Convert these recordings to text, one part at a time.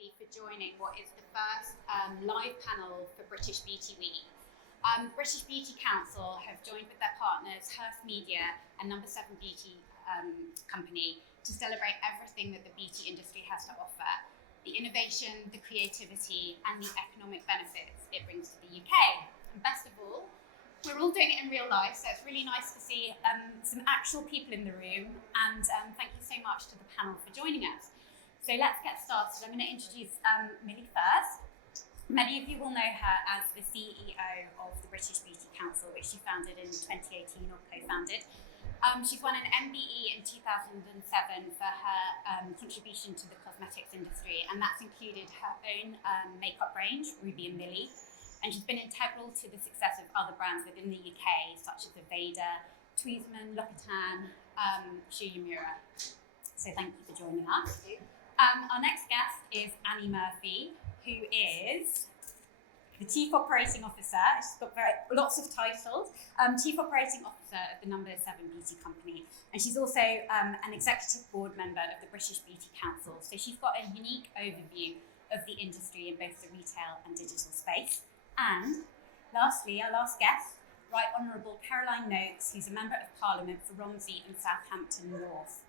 Millie for joining what is the first live panel for British Beauty Week. British Beauty Council have joined with their partners Hearst Media and Number 7 Beauty Company to celebrate everything that the beauty industry has to offer, the innovation, the creativity and the economic benefits it brings to the UK. And best of all, we're all doing it in real life, so it's really nice to see some actual people in the room, and thank you so much to the panel for joining us. So let's get started. I'm going to introduce Millie first. Many of you will know her as the CEO of the British Beauty Council, which she founded in 2018 or co-founded. She's won an MBE in 2007 for her contribution to the cosmetics industry, and that's included her own makeup range, Ruby and Millie, and she's been integral to the success of other brands within the UK, such as Aveda, Tweedsman, L'Occitane, Shuyamura. So thank you for joining us. Our next guest is Annie Murphy, who is the Chief Operating Officer. She's got lots of titles. Chief Operating Officer of the Number 7 Beauty Company. And she's also an executive board member of the British Beauty Council. So she's got a unique overview of the industry in both the retail and digital space. And lastly, our last guest, Right Honourable Caroline Nokes, who's a Member of Parliament for Romsey and Southampton North.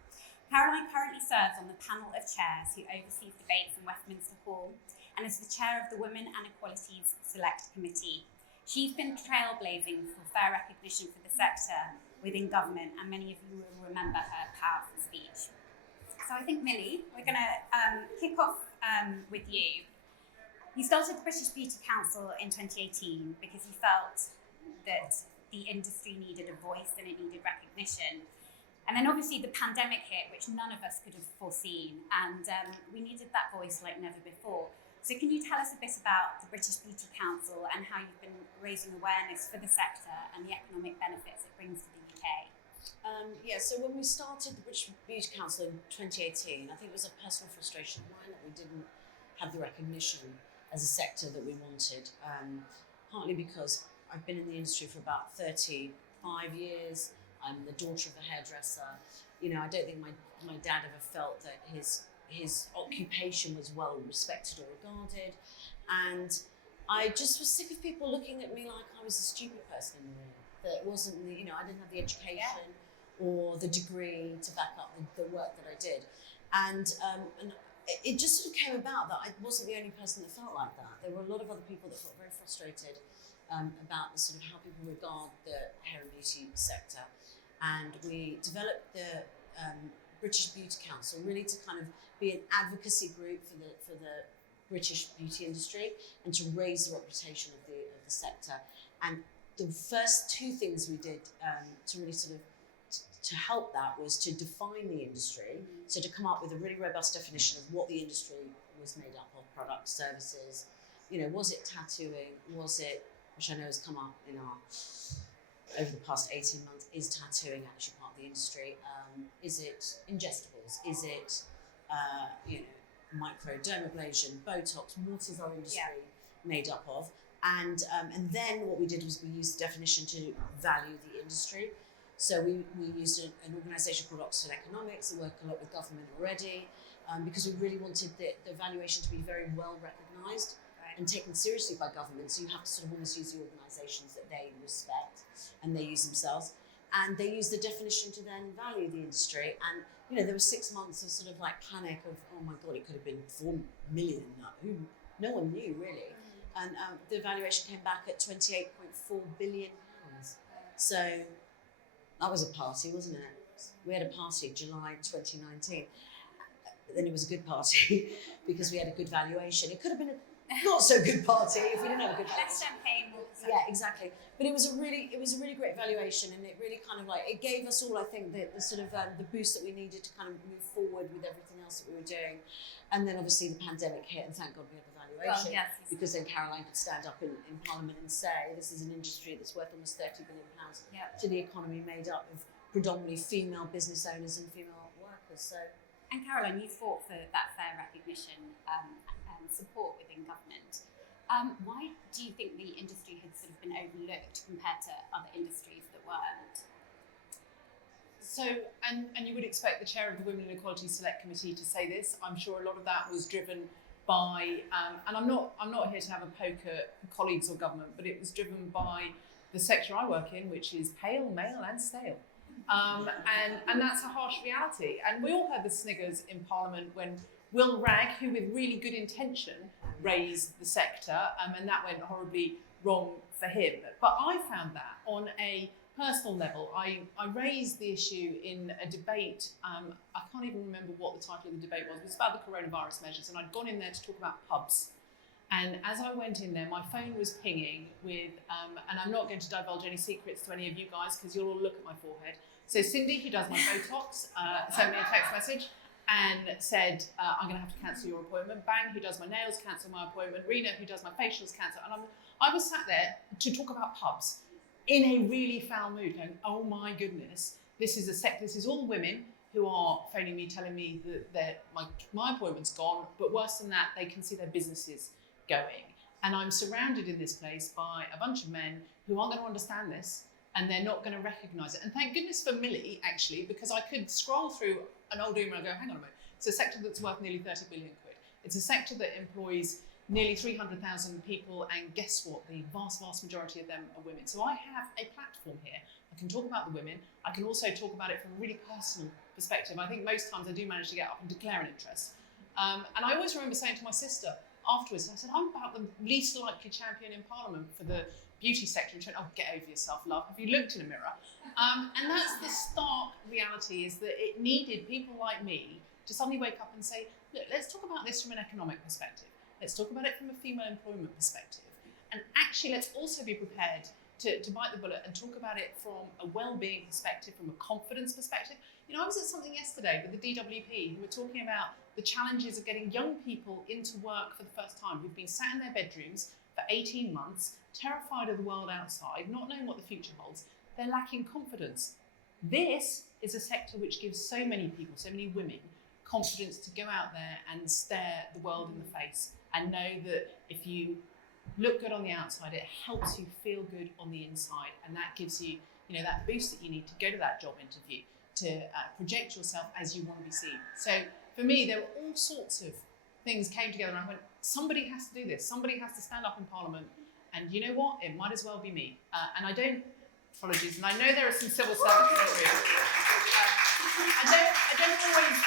Caroline currently serves on the panel of chairs who oversees debates in Westminster Hall and is the chair of the Women and Equalities Select Committee. She's been trailblazing for fair recognition for the sector within government, and many of you will remember her powerful speech. So I think, Millie, we're going to kick off with you. You started the British Beauty Council in 2018 because you felt that the industry needed a voice and it needed recognition. And then obviously the pandemic hit, which none of us could have foreseen, and we needed that voice like never before. So can you tell us a bit about the British Beauty Council and how you've been raising awareness for the sector and the economic benefits it brings to the UK? So when we started the British Beauty Council in 2018, I think it was a personal frustration of mine that we didn't have the recognition as a sector that we wanted, partly because I've been in the industry for about 35 years. I'm the daughter of a hairdresser. You know, I don't think my dad ever felt that his occupation was well respected or regarded. And I just was sick of people looking at me like I was a stupid person in the room. That wasn't I didn't have the education or the degree to back up the work that I did. And it just sort of came about that I wasn't the only person that felt like that. There were a lot of other people that felt very frustrated about the sort of how people regard the hair and beauty sector. And we developed the British Beauty Council really to kind of be an advocacy group for the British beauty industry and to raise the reputation of the sector. And the first two things we did to really sort of to help that was to define the industry, so to come up with a really robust definition of what the industry was made up of, products, services. Was it tattooing? Was it, which I know has come up in our over the past 18 months, is tattooing actually part of the industry? Is it ingestibles? Is it, microdermabrasion, Botox? What is our industry made up of? And then what we did was we used the definition to value the industry. So we used an organisation called Oxford Economics that work a lot with government already, because we really wanted the valuation to be very well recognised and taken seriously by government. So you have to sort of almost use the organisations that they respect and they use themselves. And they use the definition to then value the industry. And, there were 6 months of sort of like panic of, oh my God, it could have been 4 million. No one knew really. And the valuation came back at £28.4 billion. So that was a party, wasn't it? We had a party July 2019. But then it was a good party because we had a good valuation. It could have been a not so good party if we didn't have a good Less champagne, more. Yeah, exactly. But it was a really great valuation, and it really kind of it gave us all, I think, the sort of the boost that we needed to kind of move forward with everything else that we were doing. And then obviously the pandemic hit, and thank God we had the valuation, because then Caroline could stand up in Parliament and say this is an industry that's worth almost £30 billion to the economy, made up of predominantly female business owners and female workers. So. And Caroline, you fought for that fair recognition and support within government. Why do you think the industry had sort of been overlooked compared to other industries that weren't? So, and you would expect the chair of the Women and Equalities Select Committee to say this. I'm sure a lot of that was driven by, and I'm not here to have a poke at colleagues or government, but it was driven by the sector I work in, which is pale, male and stale. And that's a harsh reality. And we all heard the sniggers in Parliament when Will Ragg, who with really good intention raised the sector, and that went horribly wrong for him. But I found that on a personal level, I raised the issue in a debate. I can't even remember what the title of the debate was. It was about the coronavirus measures, and I'd gone in there to talk about pubs. And as I went in there, my phone was pinging with, and I'm not going to divulge any secrets to any of you guys because you'll all look at my forehead. So Cindy, who does my Botox, sent me a text message and said, I'm going to have to cancel your appointment. Bang, who does my nails, cancel my appointment. Rena, who does my facials, cancel. And I was sat there to talk about pubs in a really foul mood, going, oh my goodness, this is all women who are phoning me, telling me that my appointment's gone, but worse than that, they can see their businesses going. And I'm surrounded in this place by a bunch of men who aren't going to understand this, and they're not going to recognise it. And thank goodness for Millie, actually, because I could scroll through an old email and go, hang on a minute, it's a sector that's worth nearly 30 billion quid. It's a sector that employs nearly 300,000 people, and guess what? The vast majority of them are women. So I have a platform here. I can talk about the women. I can also talk about it from a really personal perspective. I think most times I do manage to get up and declare an interest. And I always remember saying to my sister afterwards, I said, I'm about the least likely champion in Parliament for the beauty sector. And she went, oh, get over yourself, love. Have you looked in a mirror? And that's the stark reality, is that it needed people like me to suddenly wake up and say, look, let's talk about this from an economic perspective. Let's talk about it from a female employment perspective. And actually, let's also be prepared to bite the bullet and talk about it from a well-being perspective, from a confidence perspective. You know, I was at something yesterday with the DWP who were talking about the challenges of getting young people into work for the first time, who've been sat in their bedrooms for 18 months, terrified of the world outside, not knowing what the future holds. They're lacking confidence. This is a sector which gives so many people, so many women, confidence to go out there and stare the world in the face and know that if you look good on the outside, it helps you feel good on the inside, and that gives you, you know, that boost that you need to go to that job interview, to project yourself as you want to be seen. So for me, there were all sorts of things came together, and I went, somebody has to do this. Somebody has to stand up in Parliament, and you know what? It might as well be me. And I don't, apologies, and I know there are some civil servants in the room. I don't always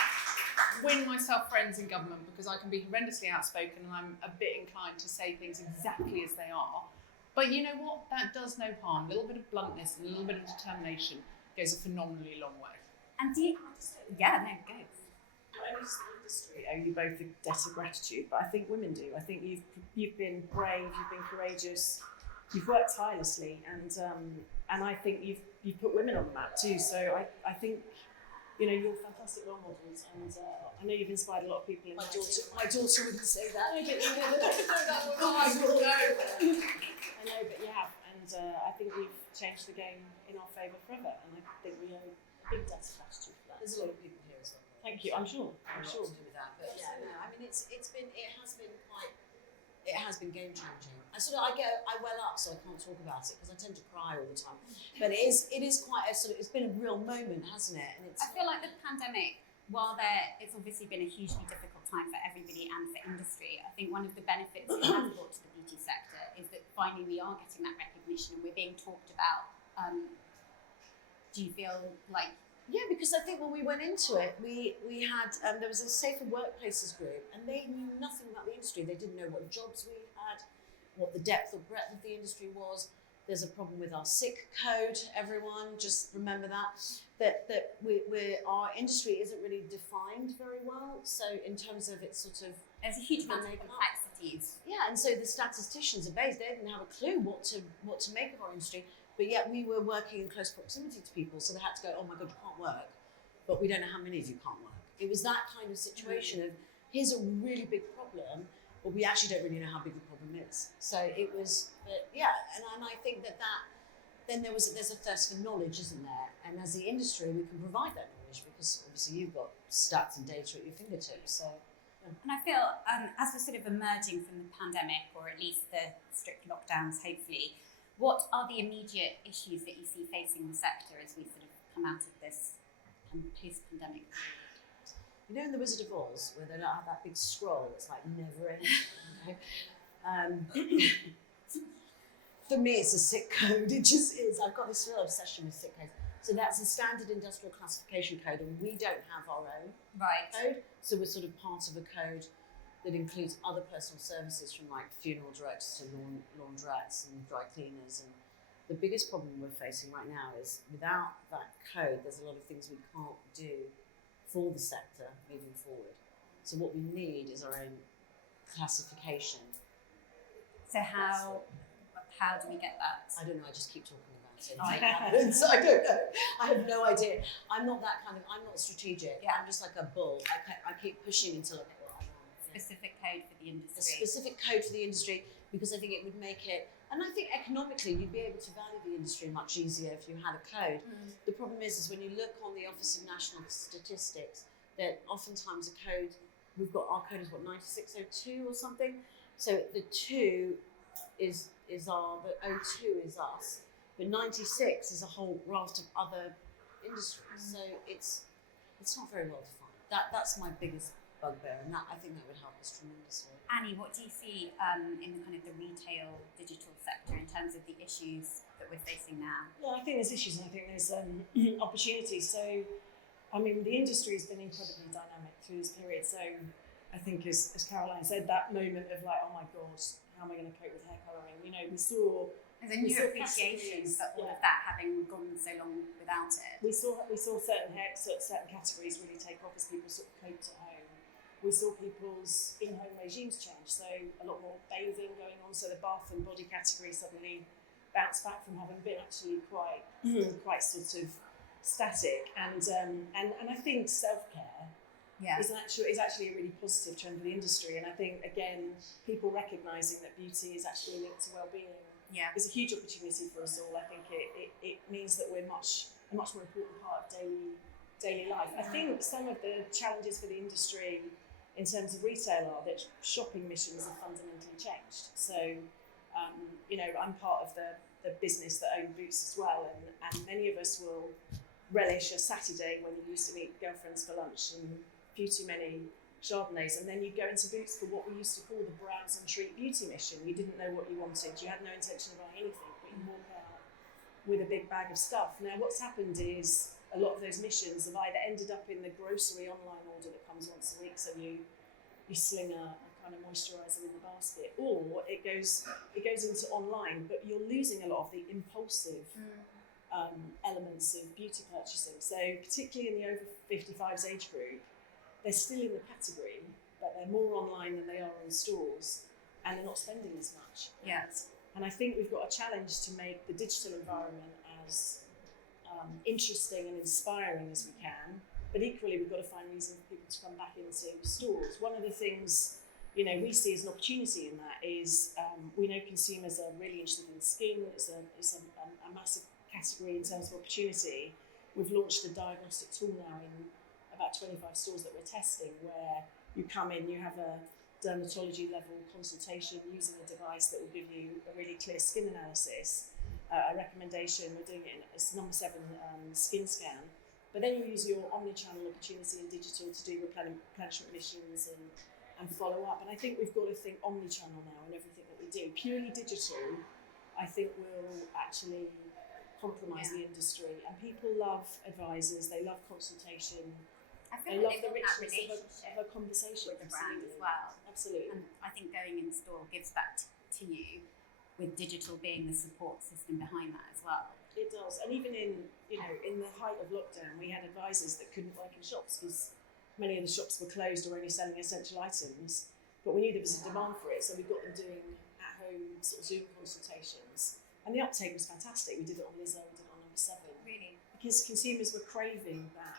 win myself friends in government because I can be horrendously outspoken and I'm a bit inclined to say things exactly as they are. But you know what? That does no harm. A little bit of bluntness and a little bit of determination goes a phenomenally long way. And do you, yeah, no, go. I just the industry owe you both a debt of gratitude, but I think women do. I think you've been brave, you've been courageous, you've worked tirelessly, and I think you've put women on the map too. So I think, you know, you're fantastic role models, and I know you've inspired a lot of people in My daughter wouldn't say that. I know, but you have, and I think we've changed the game in our favour forever, and I think we owe a big debt of gratitude for that. There's a lot of people here as well. Thank you. I'm sure. A lot to do with that, but yeah, no, I mean, it has been game changing. I well up, so I can't talk about it because I tend to cry all the time. But it is quite a sort of, it's been a real moment, hasn't it? And I feel like the pandemic, while it's obviously been a hugely difficult time for everybody and for industry, I think one of the benefits it has brought to the beauty sector is that finally we are getting that recognition and we're being talked about. Do you feel like? Yeah, because I think when we went into it, we had, there was a Safer Workplaces group, and they knew nothing about the industry. They didn't know what jobs we had, what the depth or breadth of the industry was. There's a problem with our sick code, everyone, just remember that our industry isn't really defined very well. So in terms of its sort of... There's a huge amount of complexities. Yeah, and so the statisticians are based, they didn't have a clue what to make of our industry. But yet we were working in close proximity to people, so they had to go, oh my God, you can't work, but we don't know how many of you can't work. It was that kind of situation of, here's a really big problem, but we actually don't really know how big the problem is. So it was, yeah, and I think that then there's a thirst for knowledge, isn't there? And as the industry, we can provide that knowledge because obviously you've got stats and data at your fingertips. So. And I feel, as we're sort of emerging from the pandemic, or at least the strict lockdowns, hopefully, what are the immediate issues that you see facing the sector as we sort of come out of this post-pandemic period? You know in The Wizard of Oz, where they have that big scroll that's like never ending? For me, it's a sick code. It just is. I've got this real obsession with sick codes. So that's a standard industrial classification code, and we don't have our own code. So we're sort of part of a code that includes other personal services, from like funeral directors to laundrettes and dry cleaners. And the biggest problem we're facing right now is without that code, there's a lot of things we can't do for the sector moving forward. So what we need is our own classification. So how do we get that? I don't know, I just keep talking about it. I don't know. I have no idea. I'm not strategic. Yeah. I'm just like a bull. I keep pushing until I get what I want. Specific code for the industry. A specific code for the industry, because I think it would make it, and I think economically you'd be able to value the industry much easier if you had a code. The problem is when you look on the Office of National Statistics, that oftentimes a code, our code is 9602 or something. So the 2 is the 02 is us, but 96 is a whole raft of other industries. So it's not very well defined. That's my biggest bugbear, and I think that would help us tremendously. Annie, what do you see in kind of the retail digital sector in terms of the issues that we're facing now? Yeah, I think there's issues and I think there's opportunities. So, I mean, the industry has been incredibly dynamic through this period. So, I think as Caroline said, that moment of like, oh my God, how am I going to cope with hair colouring? You know, there's a new appreciation for all of that, having gone so long without it. We saw certain categories really take off as people sort of coped at home. We saw people's in-home regimes change, so a lot more bathing going on. So the bath and body category suddenly bounced back from having been actually quite sort of static. And I think self-care is actually a really positive trend for the industry. And I think again, people recognising that beauty is actually linked to well-being. Yeah, is a huge opportunity for us all. I think it means that we're a much more important part of daily life. I think some of the challenges for the industry in terms of retail are that shopping missions have fundamentally changed. So, you know, I'm part of the business that own Boots as well, and many of us will relish a Saturday when you used to meet girlfriends for lunch and a few too many Chardonnays, and then you'd go into Boots for what we used to call the browse and treat beauty mission. You didn't know what you wanted, you had no intention of buying anything, but you walk out with a big bag of stuff. Now what's happened is a lot of those missions have either ended up in the grocery online order that comes once a week, so you sling a kind of moisturiser in the basket, or it goes into online, but you're losing a lot of the impulsive elements of beauty purchasing. So particularly in the over 55s age group, they're still in the category, but they're more online than they are in stores, and they're not spending as much. Yeah. And I think we've got a challenge to make the digital environment as interesting and inspiring as we can, but equally we've got to find reasons for people to come back into stores. One of the things, you know, we see as an opportunity in that is we know consumers are really interested in skin. It's a massive category in terms of opportunity. We've launched a diagnostic tool now in about 25 stores that we're testing, where you come in, you have a dermatology level consultation using a device that will give you a really clear skin analysis, a recommendation. We're doing it, it's number 7 skin scan, but then you use your omni-channel opportunity in digital to do replenishment missions and follow up. And I think we've got to think omni-channel now in everything that we do. Purely digital, I think will actually compromise the industry. And people love advisors, they love consultation. I They feel love like the they want that richness relationship of a conversation with the brand as well. Absolutely. And I think going in store gives that to you, with digital being the support system behind that as well. It does, and even in the height of lockdown, we had advisors that couldn't work in shops because many of the shops were closed or only selling essential items. But we knew there was a demand for it, so we got them doing at-home sort of Zoom consultations, and the uptake was fantastic. We did it on Leatham, we did it on number 7. Really, because consumers were craving that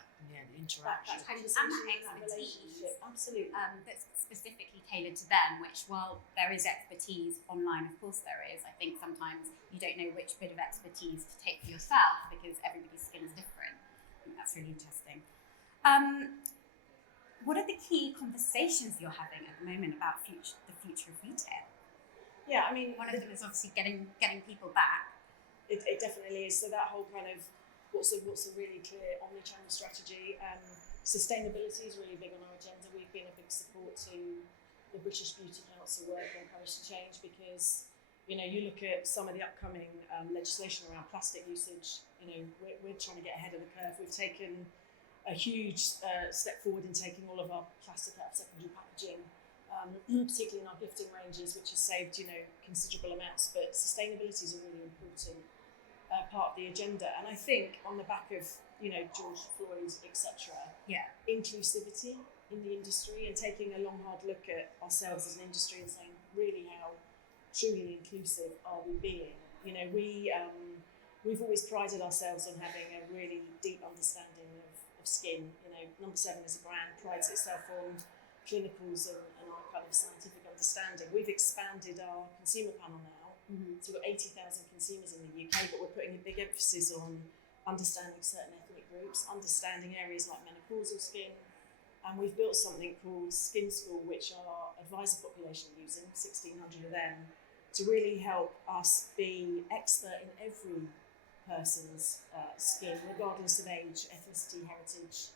interaction. and that expertise, absolutely. that's specifically tailored to them, which, while there is expertise online, of course there is, I think sometimes you don't know which bit of expertise to take for yourself because everybody's skin is different. I think that's really interesting. What are the key conversations you're having at the moment about the future of retail? Yeah, I mean, one of them is obviously getting people back. It definitely is. So that whole kind of what's a really clear omni-channel strategy. Sustainability is really big on our agenda. We've been a big support to the British Beauty Council work on Paris to Change because, you know, you look at some of the upcoming legislation around plastic usage, you know, we're trying to get ahead of the curve. We've taken a huge step forward in taking all of our plastic out of secondary packaging, particularly in our gifting ranges, which has saved, you know, considerable amounts. But sustainability is a really important part of the agenda. And I think on the back of, you know, George Floyd, etc., inclusivity in the industry and taking a long, hard look at ourselves as an industry and saying, really, how truly inclusive are we being? You know, we've always prided ourselves on having a really deep understanding of skin. You know, Number 7 as a brand prides itself on clinicals and our kind of scientific understanding. We've expanded our consumer panel now. So we've got 80,000 consumers in the UK, but we're putting a big emphasis on understanding certain ethnic groups, understanding areas like menopausal skin, and we've built something called Skin School, which our advisor population are using, 1,600 of them, to really help us be expert in every person's skin, regardless of age, ethnicity, heritage.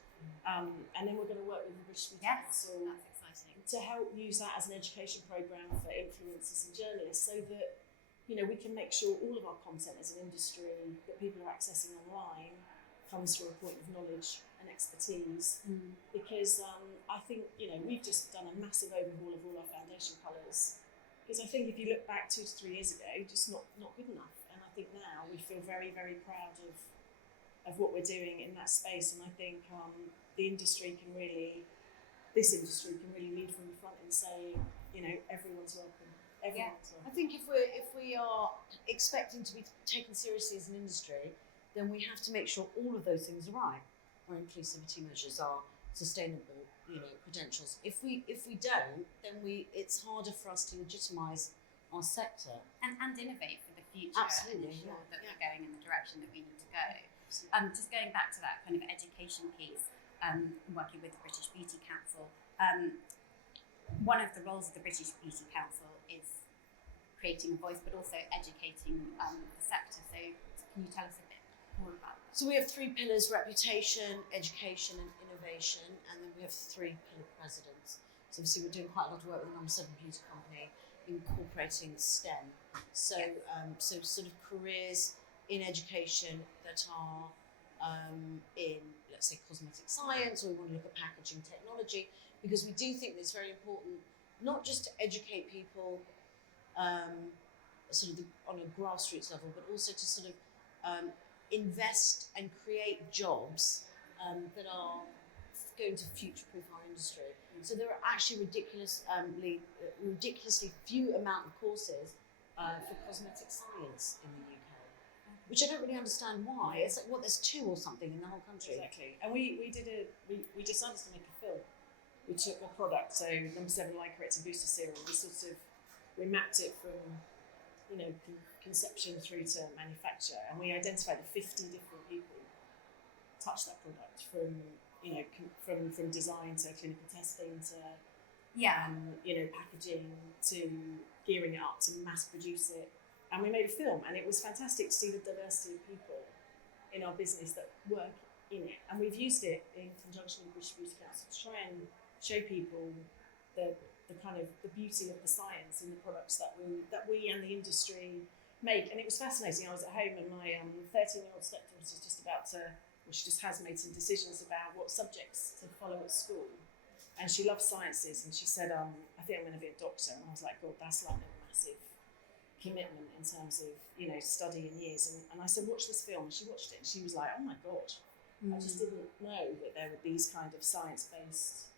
And then we're going to work with the British Beauty Council to help use that as an education programme for influencers and journalists so that, you know, we can make sure all of our content as an industry that people are accessing online comes from a point of knowledge and expertise. Because I think, you know, we've just done a massive overhaul of all our foundation colours. Because I think if you look back 2 to 3 years ago, just not good enough. And I think now we feel very, very proud of what we're doing in that space. And I think this industry can really lead from the front and say, you know, everyone's welcome. I think if we are expecting to be taken seriously as an industry, then we have to make sure all of those things are right. Our inclusivity measures, our sustainable, you know, credentials. If we don't, then it's harder for us to legitimise our sector and innovate for the future. Absolutely, and ensure that we're going in the direction that we need to go. Just going back to that kind of education piece, working with the British Beauty Council. One of the roles of the British Beauty Council is creating a voice, but also educating the sector. So can you tell us a bit more about that? So we have 3 pillars: reputation, education and innovation, and then we have 3 pillar presidents. So obviously we're doing quite a lot of work with the Number 7 Beauty Company, incorporating STEM. So so sort of careers in education that are in, let's say, cosmetic science, or we want to look at packaging technology, because we do think that it's very important not just to educate people sort of on a grassroots level, but also to sort of invest and create jobs that are going to future-proof our industry. So there are actually ridiculously few amount of courses for cosmetic science in the UK, which I don't really understand why. It's like, there's 2 or something in the whole country. Exactly. And we decided to make a film. We took a product, so Number 7 Light Correcting Booster Serum. We mapped it from, you know, conception through to manufacture, and we identified that 50 different people touched that product from, you know, from design to clinical testing to you know, packaging to gearing it up to mass produce it. And we made a film, and it was fantastic to see the diversity of people in our business that work in it. And we've used it in conjunction with the British Beauty Council to try and show people the kind of the beauty of the science in the products that we and the industry make. And it was fascinating. I was at home, and my 13-year-old stepdaughter is just about to, well, she just has made some decisions about what subjects to follow at school. And she loves sciences, and she said, I think I'm going to be a doctor. And I was like, God, that's like a massive commitment in terms of, you know, study and years. And I said, watch this film. And she watched it, and she was like, oh my God, I just didn't know that there were these kind of science-based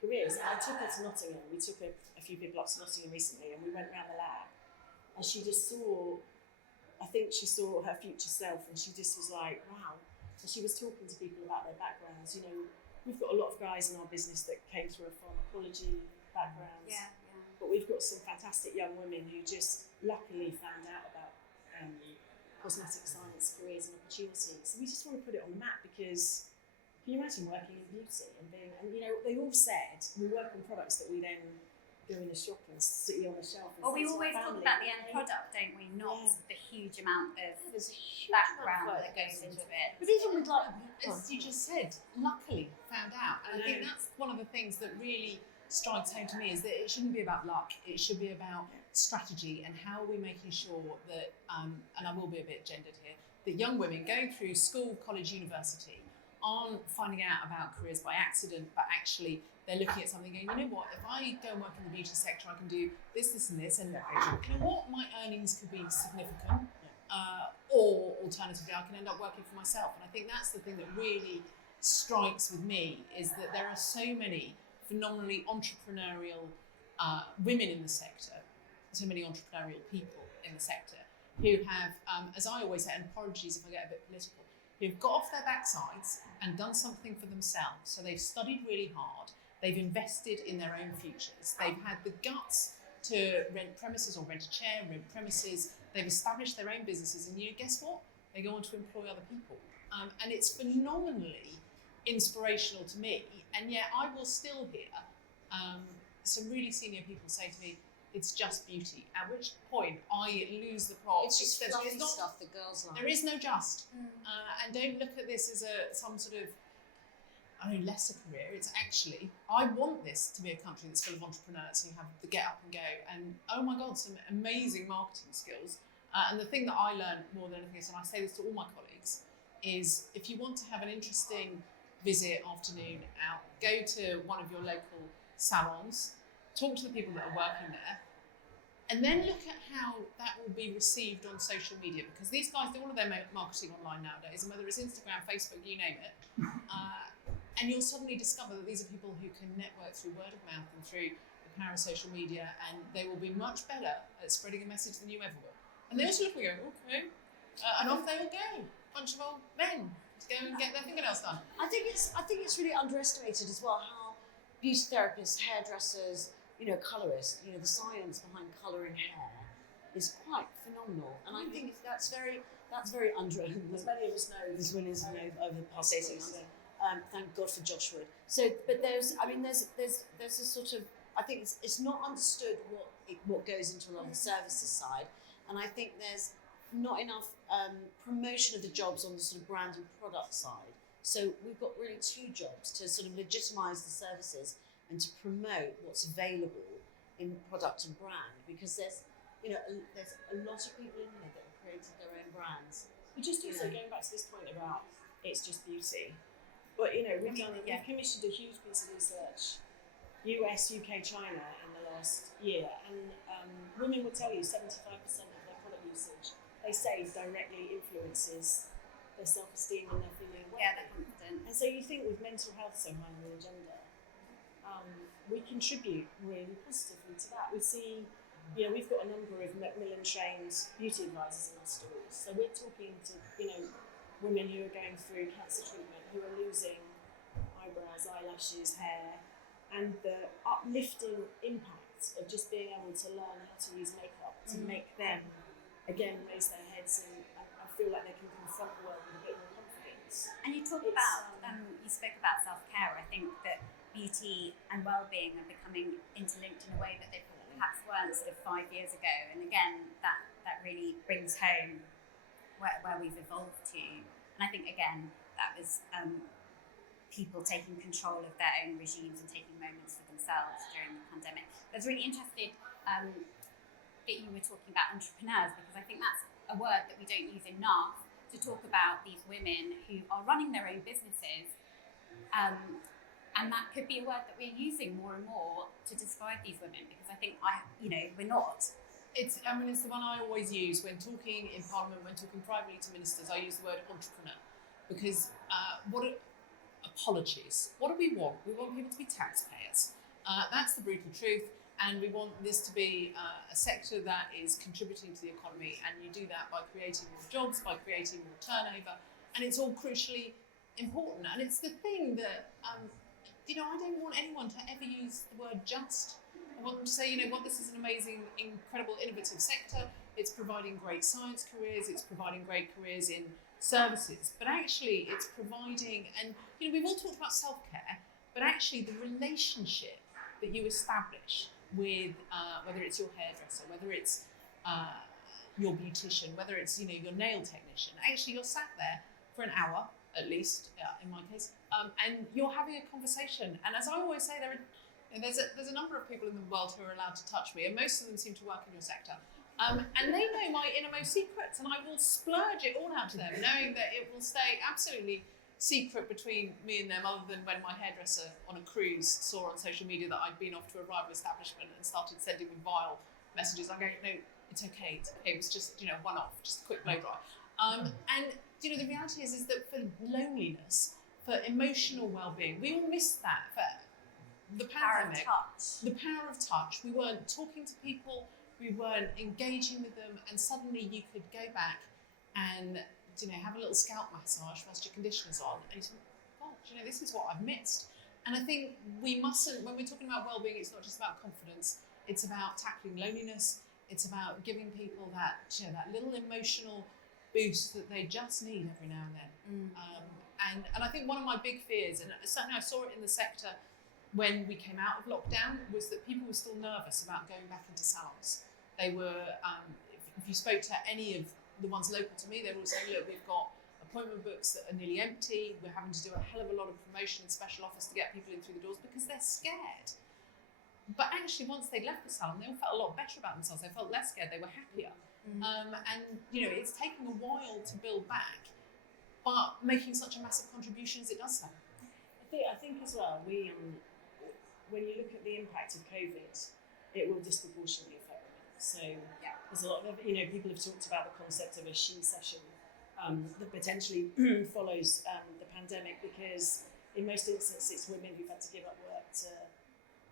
careers. And I took her to Nottingham. We took a few people up to Nottingham recently, and we went around the lab, and she just saw, I think she saw her future self, and she just was like, wow. And she was talking to people about their backgrounds. You know, we've got a lot of guys in our business that came through a pharmacology background. But we've got some fantastic young women who just luckily found out about cosmetic science careers and opportunities. So we just want to put it on the map, because can you imagine working in beauty and you know, they all said we work on products that we then go in a shop and sit on the shelf. And we always talk about the end product, don't we? Not the huge amount of background that goes into it. But even with, like, as you just said, luckily found out. And I think that's one of the things that really strikes home to me, is that it shouldn't be about luck. It should be about strategy and how are we making sure that, and I will be a bit gendered here, that young women going through school, college, university aren't finding out about careers by accident, but actually they're looking at something going, you know what, if I go and work in the beauty sector, I can do this, this and this, and you know what, my earnings could be significant, or alternatively I can end up working for myself. And I think that's the thing that really strikes with me, is that there are so many phenomenally entrepreneurial women in the sector, so many entrepreneurial people in the sector who have, as I always say, and apologies if I get a bit political, who've got off their backsides and done something for themselves. So they've studied really hard, they've invested in their own futures, they've had the guts to rent premises or rent a chair, rent premises, they've established their own businesses, and guess what? They go on to employ other people. And it's phenomenally inspirational to me, and yet I will still hear some really senior people say to me, it's just beauty, at which point I lose the plot. It's just fluffy stuff that girls like. There is no just. And don't look at this as some sort of, lesser career. It's actually, I want this to be a country that's full of entrepreneurs who have the get up and go. And oh my God, some amazing marketing skills. And the thing that I learned more than anything else, and I say this to all my colleagues, is if you want to have an interesting visit afternoon out, go to one of your local salons, talk to the people that are working there, and then look at how that will be received on social media, because these guys do all of their marketing online nowadays, and whether it's Instagram, Facebook, you name it, and you'll suddenly discover that these are people who can network through word of mouth and through the power of social media, and they will be much better at spreading a message than you ever will. And they also look and go, okay, and off they all go, bunch of old men to go and get their fingernails done. I think it's really underestimated as well how beauty therapists, hairdressers, colourists, the science behind colouring hair is quite phenomenal, and I think that's very under. As many of us know, as many as over the past 18 months. Thank God for Josh Wood. So, but there's a sort of, I think it's not understood what goes into a lot of the services side, and I think there's not enough promotion of the jobs on the sort of brand and product side. So we've got really two jobs to sort of legitimise the services and to promote what's available in product and brand, because there's a lot of people in here that have created their own brands. But just also going back to this point about it's just beauty, but we've commissioned a huge piece of research, US, UK, China in the last year, and women will tell you 75% of their product usage, they say, directly influences their self-esteem and their feeling of Yeah, they're confident. And so you think with mental health so high on the agenda, we contribute really positively to that. We see, we've got a number of Macmillan trained beauty advisors in our stores. So we're talking to, women who are going through cancer treatment, who are losing eyebrows, eyelashes, hair, and the uplifting impact of just being able to learn how to use makeup to make them, again, raise their heads and feel like they can confront the world with a bit more confidence. And you spoke about self-care. I think that beauty and well-being are becoming interlinked in a way that they perhaps weren't sort of 5 years ago. And again, that really brings home where we've evolved to. And I think, again, that was people taking control of their own regimes and taking moments for themselves during the pandemic. I was really interested that you were talking about entrepreneurs, because I think that's a word that we don't use enough to talk about these women who are running their own businesses. And that could be a word that we're using more and more to describe these women, because I think we're not. It's the one I always use when talking in Parliament, when talking privately to ministers. I use the word entrepreneur, because apologies. What do we want? We want people to be taxpayers. That's the brutal truth, and we want this to be a sector that is contributing to the economy, and you do that by creating more jobs, by creating more turnover, and it's all crucially important. And it's the thing that I don't want anyone to ever use the word just. I want them to say, this is an amazing, incredible, innovative sector. It's providing great science careers. It's providing great careers in services. But actually, it's providing, and we've all talked about self-care, but actually the relationship that you establish with, whether it's your hairdresser, whether it's your beautician, whether it's your nail technician. Actually, you're sat there for an hour at least in my case, and you're having a conversation. And as I always say, there's a number of people in the world who are allowed to touch me, and most of them seem to work in your sector. And they know my innermost secrets, and I will splurge it all out to them, knowing that it will stay absolutely secret between me and them, other than when my hairdresser on a cruise saw on social media that I'd been off to a rival establishment and started sending me vile messages. I go, no, it's okay. It was just, one-off, just a quick blow dry. And the reality is that for loneliness, for emotional well-being, we all missed that. For the pandemic, the power of touch. We weren't talking to people. We weren't engaging with them, and suddenly you could go back and have a little scalp massage whilst your conditioner's on, and you think, God, this is what I've missed. And I think we mustn't, when we're talking about well-being, it's not just about confidence. It's about tackling loneliness. It's about giving people that that little emotional boost that they just need every now and then. And I think one of my big fears, and certainly I saw it in the sector when we came out of lockdown, was that people were still nervous about going back into salons. They were, if you spoke to any of the ones local to me, they were all saying, look, we've got appointment books that are nearly empty. We're having to do a hell of a lot of promotion and special offers to get people in through the doors because they're scared. But actually, once they left the salon, they all felt a lot better about themselves. They felt less scared. They were happier. And it's taking a while to build back, but making such a massive contribution as it does so. I think as well, when you look at the impact of COVID, it will disproportionately affect women. So there's a lot of, people have talked about the concept of a she session that potentially follows the pandemic, because in most instances it's women who've had to give up work to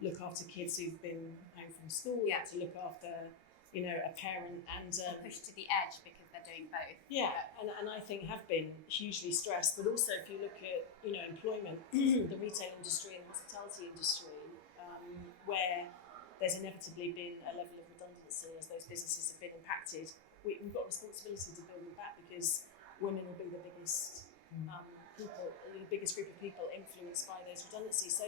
look after kids who've been home from school, to look after, a parent, and pushed to the edge because they're doing both. And I think have been hugely stressed. But also, if you look at employment, the retail industry and the hospitality industry, where there's inevitably been a level of redundancy as those businesses have been impacted, we've got a responsibility to build them back, because women will be the biggest the biggest group of people influenced by those redundancies. So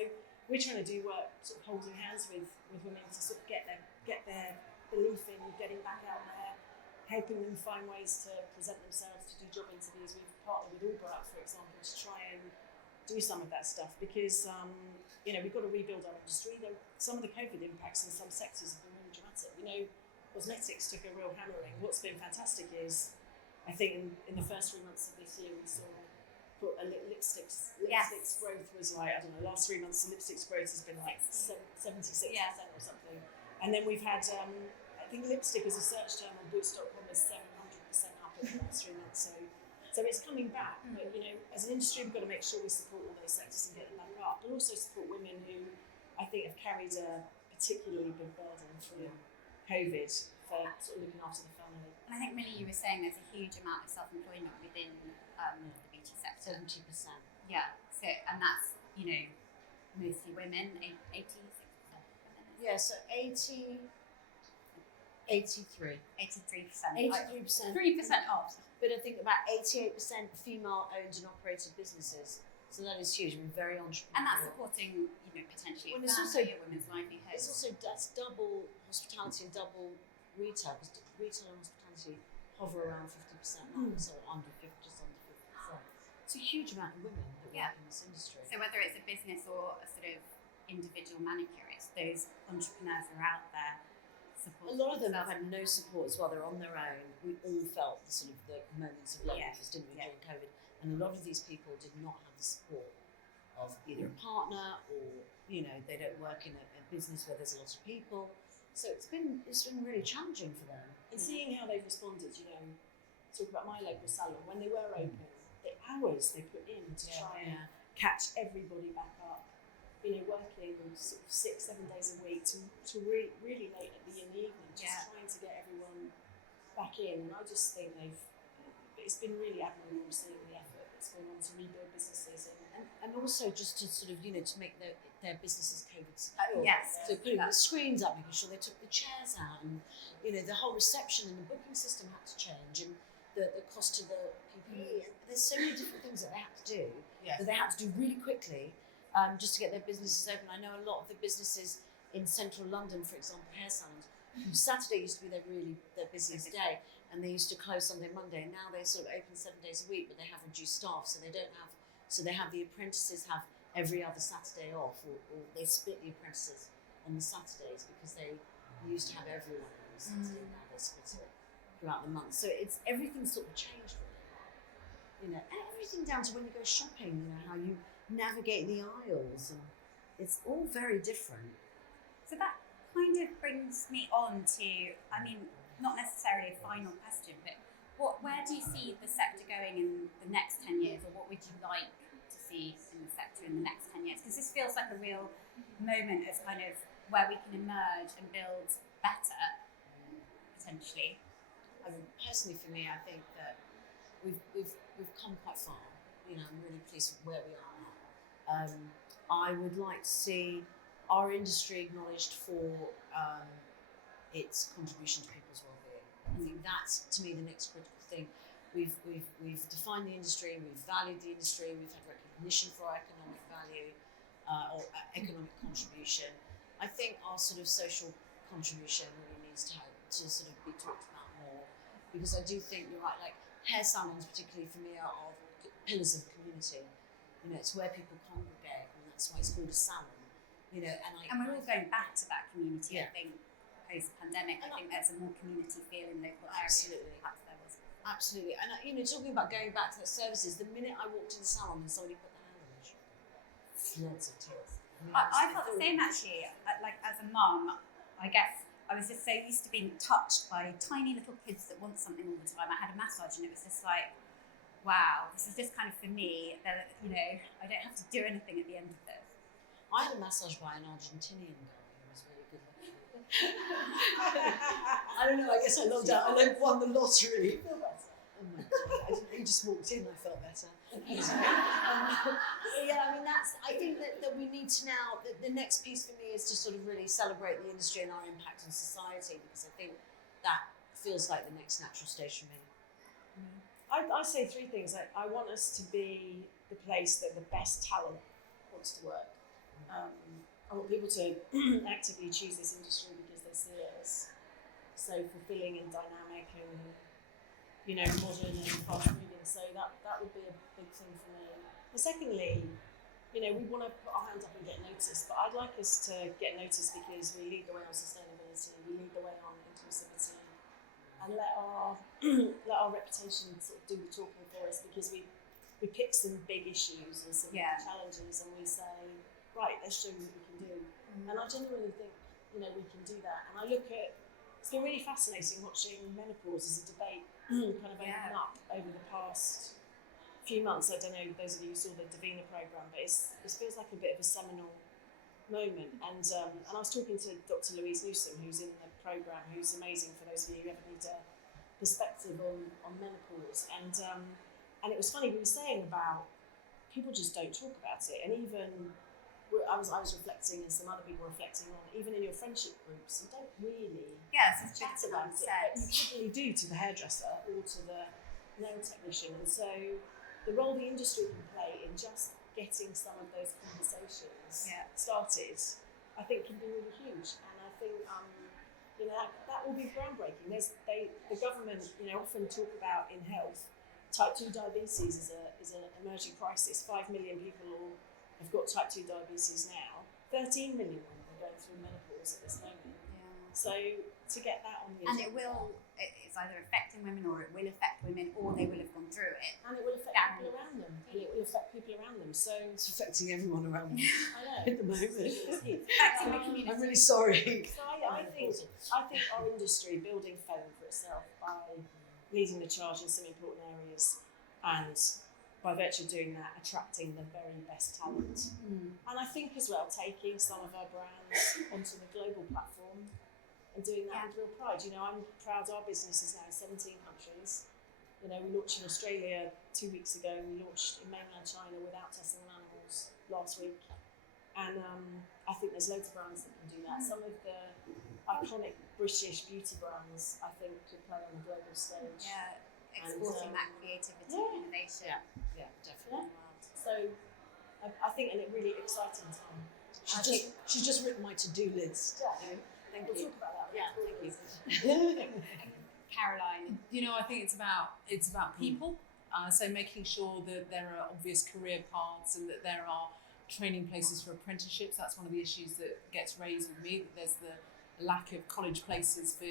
we're trying to do work sort of holding hands with women to sort of get their belief in getting back out there, helping them find ways to present themselves, to do job interviews. We've partnered with Albright, for example, to try and do some of that stuff, because we've got to rebuild our industry. Some of the COVID impacts in some sectors have been really dramatic. Cosmetics took a real hammering. What's been fantastic is, I think in the first 3 months of this year, we saw lipsticks growth was like, I don't know, last 3 months the lipsticks growth has been like 76% or something. And then we've had, I think lipstick as a search term on Boots.com is 700% up in the last 3 months. So it's coming back. But as an industry, we've got to make sure we support all those sectors and get them back up, but also support women who I think have carried a particularly big burden through COVID for sort of looking after the family. And I think, Millie, you were saying there's a huge amount of self-employment within the beauty sector. 70%. Yeah. So, and that's mostly women, 86% women. Yeah, so 83%. 83%. 83%. 3% off. But I think about 88% female-owned and operated businesses. So that is huge. We're very entrepreneurial. And that's supporting, potentially Well, a it's family, also- a women's livelihood. That's double hospitality and double retail, because retail and hospitality hover around 50% now, so just under 50%. It's a huge amount of women that work in this industry. So whether it's a business or a sort of individual manicurist, those entrepreneurs are out there supporting. A lot of them have had no support as well. They're on their own. We all felt the moments of loneliness, didn't we, during COVID? And a lot of these people did not have the support of either a partner, or they don't work in a business where there's a lot of people. So it's been really challenging for them. And seeing how they've responded, talk about my local salon, when they were open, the hours they put in to try and catch everybody back up, working sort of 6-7 days a week to really late in the evening, just trying to get everyone back in. And I just think it's been really admirable seeing the effort that's gone on to rebuild businesses And also just to sort of, to make their businesses COVID secure. Yes. So putting the screens up, making sure they took the chairs out, and, the whole reception and the booking system had to change, and the cost of the PPE. There's so many different things that they had to do, that they had to do really quickly, just to get their businesses open. I know a lot of the businesses in central London, for example, hair salons, Saturday used to be their busiest day, and they used to close Sunday, Monday, and now they sort of open 7 days a week, but they have reduced staff, so they have the apprentices have every other Saturday off, or they split the apprentices on the Saturdays because they used to have everyone on the Saturday, now they split it throughout the month. So everything's sort of changed really. Everything down to when you go shopping, how you navigate the aisles, and it's all very different. So that kind of brings me on to, not necessarily a final question, but where do you see the sector going in the next 10 years, or what would you like to see in the sector in the next 10 years? Because this feels like a real moment of kind of where we can emerge and build better, potentially. Personally for me, I think that we've come quite far. I'm really pleased with where we are now. I would like to see our industry acknowledged for its contribution to people's well-being. I think that's, to me, the next critical thing. We've defined the industry, we've valued the industry, we've had recognition for our economic value or economic contribution. I think our sort of social contribution really needs to sort of be talked about more, because I do think you're right. Like hair salons, particularly for me, are pillars of community. It's where people congregate, and that's why it's called a salon. And we're all going back to that community. Yeah. I think post-pandemic, I think there's a more community feel in local areas. Perhaps there was. Absolutely, and talking about going back to the services, the minute I walked in the salon and somebody put their hand on my shoulder, floods of tears. I felt the same actually. Like as a mum, I guess I was just so used to being touched by tiny little kids that want something all the time. I had a massage and it was just like, wow, this is just kind of for me that I don't have to do anything at the end of this. I had a massage by an Argentinian guy who was really good looking. I don't know, I guess I loved that. I won the lottery. Oh my God, he just walked in, I felt better. I think that we need to now, the next piece for me is to sort of really celebrate the industry and our impact on society, because I think that feels like the next natural station for me. I say three things. I want us to be the place that the best talent wants to work. I want people to actively choose this industry because they see it as so fulfilling and dynamic and modern and fast moving. So that would be a big thing for me. But secondly, we want to put our hand up and get noticed, but I'd like us to get noticed because we lead the way on sustainability, we lead the way on inclusivity, and let our reputation sort of do the talking for us, because we pick some big issues and some challenges, and we say, right, let's show you what we can do. And I genuinely think, we can do that. And I look at, it's been really fascinating watching menopause as a debate kind of open up over the past few months. I don't know, those of you who saw the Davina programme, but it feels like a bit of a seminal moment. And I was talking to Dr. Louise Newsom, who's in the programme, who's amazing for those of you who ever need a perspective on menopause. And it was funny, we were saying about people just don't talk about it, and even I was reflecting, and some other people were reflecting on, even in your friendship groups, you don't really chat about it, but you probably do to the hairdresser or to the nail technician. And so the role the industry can play in just getting some of those conversations started, I think can be really huge. And I think that will be groundbreaking. The government often talk about in health, type 2 diabetes is an emerging crisis. 5 million people have got type 2 diabetes now. 13 million women are going through menopause at this moment. Yeah. So to get that on the agenda. And it's either affecting women, or it will affect women, or they will have gone through it. And it will affect people around them. And it will affect people around them. So it's affecting everyone around them. I know. At the moment. It's affecting the community. I'm really sorry. So I think our industry building fame for itself by leading the charge in some important areas, and by virtue of doing that, attracting the very best talent. And I think as well, taking some of our brands onto the global platform and doing that with real pride. I'm proud our business is now in 17 countries. We launched in Australia 2 weeks ago, we launched in mainland China without testing on animals last week. And I think there's loads of brands that can do that. Some of the iconic British beauty brands, I think, could play on the global stage. Yeah. Exporting that creativity and innovation. Yeah, definitely. So I think, and a really exciting time. She's just written my to-do list. Thank Thank We'll you. talk about that. Yeah, thank you. Caroline. You know, I think it's about people. So making sure that there are obvious career paths and that there are training places for apprenticeships. That's one of the issues that gets raised with me, that there's the lack of college places for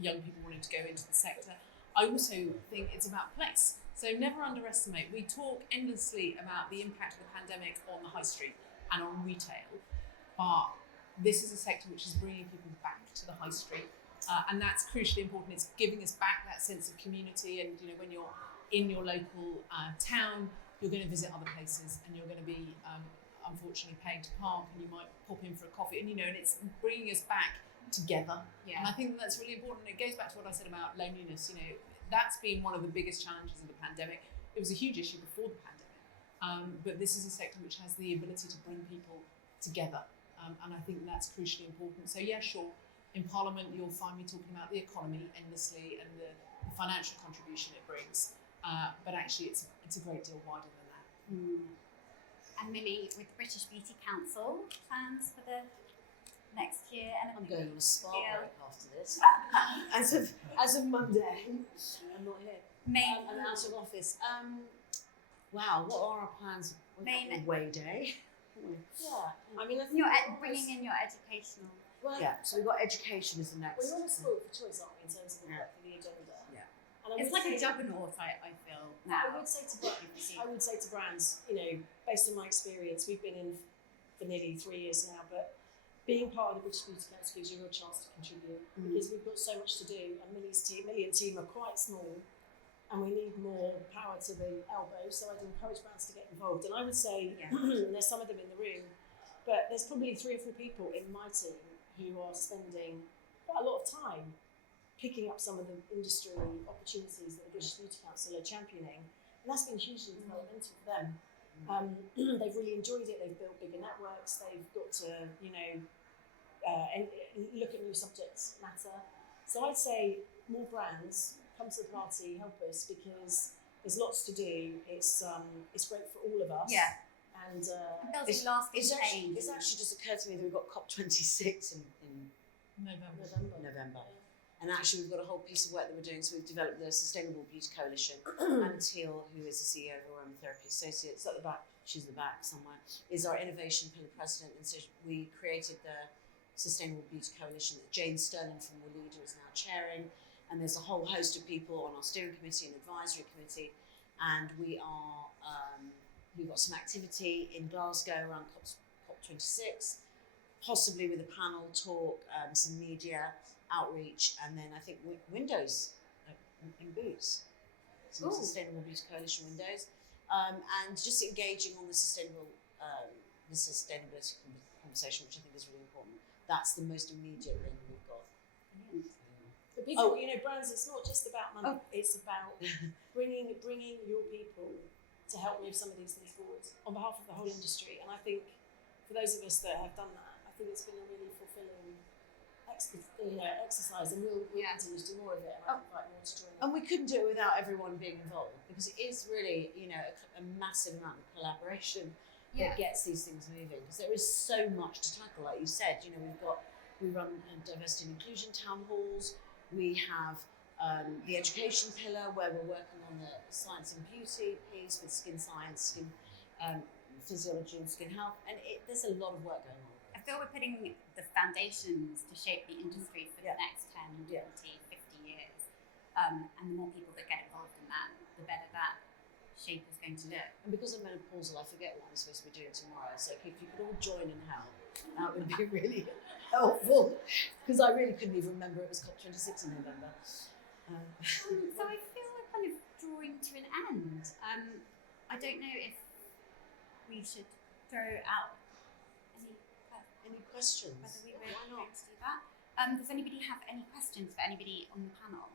young people wanting to go into the sector. I also think it's about place. So never underestimate. We talk endlessly about the impact of the pandemic on the high street and on retail, but this is a sector which is bringing people back to the high street. And that's crucially important. It's giving us back that sense of community. And you know, when you're in your local town, you're going to visit other places, and you're going to be unfortunately paying to park, and you might pop in for a coffee. And you know, and it's bringing us back together. Yeah. And I think that's really important. It goes back to what I said about loneliness. You know, that's been one of the biggest challenges of the pandemic. It was a huge issue before the pandemic, but this is a sector which has the ability to bring people together, and I think that's crucially important. So yeah, sure. In Parliament, you'll find me talking about the economy endlessly and the financial contribution it brings. But actually, it's a great deal wider than that. And Millie, with the British Beauty Council, plans for the next year? And I'm going on a spa Yeah. break after this. as of Monday, I'm not here. I'm out of office. Wow, what are our plans? Main- Away day. Yeah, I mean, I think You're we're bringing in your educational. well, Yeah, so we've got education as the next. we're on a school for choice, aren't we, in terms of the, Yeah. the agenda? Yeah. And I It's would like a say- juggernaut, I feel I now. would say to brands, you know, based on my experience, we've been in for nearly 3 years now, but being part of the British Beauty Council gives you a real chance to contribute because we've got so much to do, and Millie and team are quite small, and we need more power to the elbow. So I'd encourage brands to get involved, and I would say Yeah. and there's some of them in the room, but there's probably 3 or 4 people in my team who are spending quite a lot of time picking up some of the industry opportunities that the British Beauty Council are championing, and that's been hugely developmental for them. They've really enjoyed it. They've built bigger networks. They've got to, you know, and look at new subjects matter. So I'd say more brands come to the party, help us, because there's lots to do. It's great for all of us. Yeah. And Building lasting It's change. actually just occurred to me that we've got COP26 in November. November. And actually, we've got a whole piece of work that we're doing. So we've developed the Sustainable Beauty Coalition. Anna Teal, who is the CEO of Aromatherapy Associates, at the back, she's at the back somewhere, is our innovation pillar president. And so we created the Sustainable Beauty Coalition that Jane Sterling from Leatham is now chairing. And there's a whole host of people on our steering committee and advisory committee. And we are, we've got some activity in Glasgow around COP26, possibly with a panel talk, some media outreach, and then I think windows in boots, some Sustainable Beauty Coalition windows, and just engaging on the sustainability conversation, which I think is really important. That's the most immediate thing we've got. but people, you know, brands, it's not just about money. It's about bringing your people to help move some of these things forward on behalf of the whole industry. And I think for those of us that have done that, I think it's been a really fulfilling exercise, and we'll continue to do more of it, and I invite more to join. And we couldn't do it without everyone being involved, because it is really, you know, a massive amount of collaboration that gets these things moving. Because there is so much to tackle, like you said. You know, we run diversity and inclusion town halls. We have the education pillar, where we're working on the science and beauty piece with skin science, skin physiology, and skin health, and there's a lot of work going on. I feel we're putting the foundations to shape the industry for the next 10, 20, 50 years. And the more people that get involved in that, the better that shape is going to look. And because I'm menopausal, I forget what I'm supposed to be doing tomorrow. So if you could all join and help, that would be really helpful. Because I really couldn't even remember it was COP26 in November. So I feel we're kind of drawing to an end. I don't know if we should throw out Any questions? whether we were Why going not? to do that. Does anybody have any questions for anybody on the panel?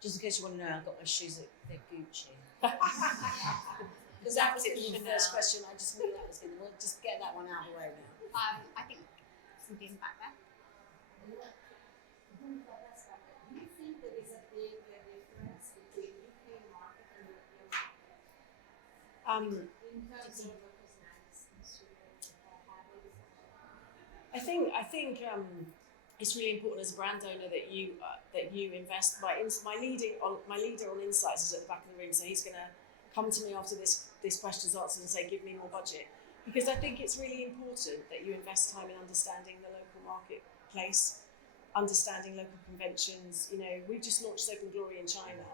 Just in case you want to know, I've got my shoes at they're Gucci. Because that was going to be the first question. I just knew that was going to. We'll just get that one out of the way now. I think somebody in the back there. Do you think there is a big difference between UK market and European market in terms of cosmetics, consumer habits? I think it's really important as a brand owner that you invest. My leader on insights is at the back of the room, so he's going to come to me after this question's answered and say, give me more budget, because I think it's really important that you invest time in understanding the local marketplace, understanding local conventions. You know, we've just launched Soap and Glory in China.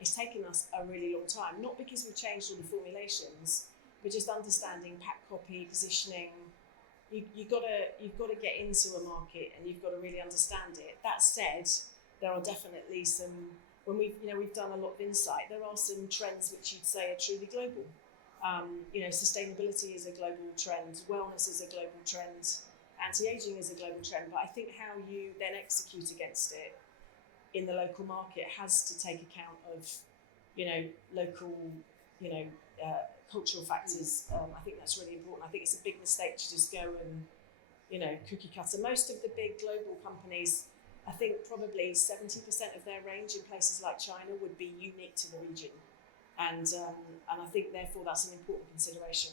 It's taken us a really long time, not because we've changed all the formulations, but just understanding pack copy, positioning. You've got to get into a market and you've got to really understand it. That said, there are definitely some, when we've done a lot of insight, there are some trends which you'd say are truly global. You know, sustainability is a global trend, wellness is a global trend, anti-aging is a global trend, but I think how you then execute against it in the local market has to take account of, you know, local, you know, cultural factors. I think that's really important. I think it's a big mistake to just go and, you know, cookie cutter. Most of the big global companies, I think probably 70% of their range in places like China would be unique to the region. And I think therefore that's an important consideration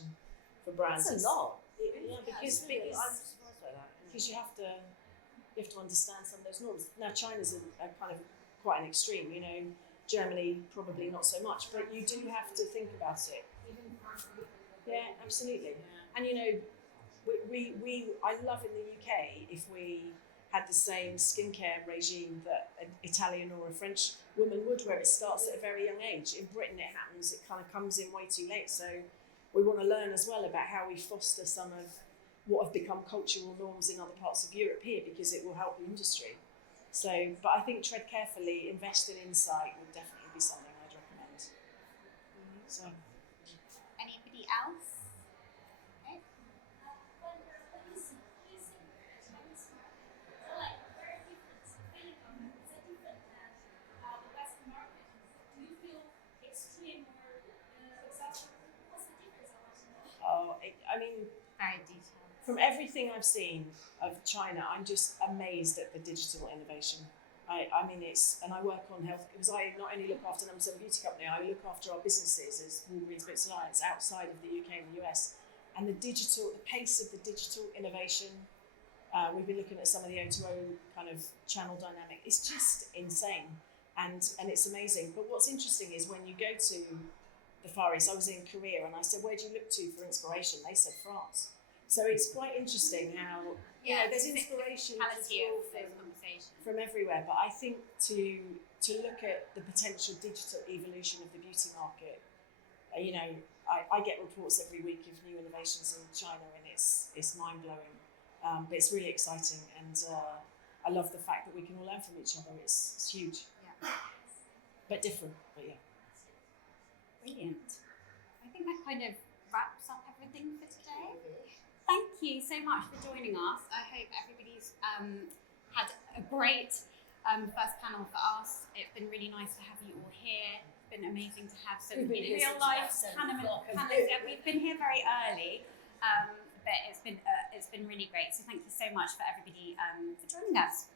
for brands. That's a lot. Because I'm surprised by that. because you have to understand some of those norms. Now China's a kind of quite an extreme, you know. Germany probably not so much, but you do have to think about it. Yeah, absolutely. And you know, I love in the UK if we had the same skincare regime that an Italian or a French woman would, where it starts at a very young age. In Britain it happens, it kind of comes in way too late. So we want to learn as well about how we foster some of what have become cultural norms in other parts of Europe here, because it will help the industry. So, but I think tread carefully, invest in insight would definitely be something I'd recommend. So. Anybody else? Okay. I mean, Very detailed. from everything I've seen of China, I'm just amazed at the digital innovation. I mean, and I work on health, because I not only look after number 7 beauty company, I look after our businesses as Walgreens Boots Alliance outside of the UK and the US. And the pace of the digital innovation, we've been looking at some of the O2O kind of channel dynamic, it's just insane. And it's amazing. But what's interesting is when you go to the Far East, I was in Korea and I said, where do you look to for inspiration? They said France. So it's quite interesting how, you know, there's inspiration from everywhere. But I think to look at the potential digital evolution of the beauty market, you know, I get reports every week of new innovations in China, and it's mind blowing. But it's really exciting, and I love the fact that we can all learn from each other. It's huge, but different. But yeah, brilliant. I think that kind of wraps up everything for today. Thank you so much for joining us. I hope everybody's had a great first panel for us. It's been really nice to have you all here. It's been amazing to have some real life panelists. We've been here very early, but it's been really great. So thank you so much for everybody for joining us.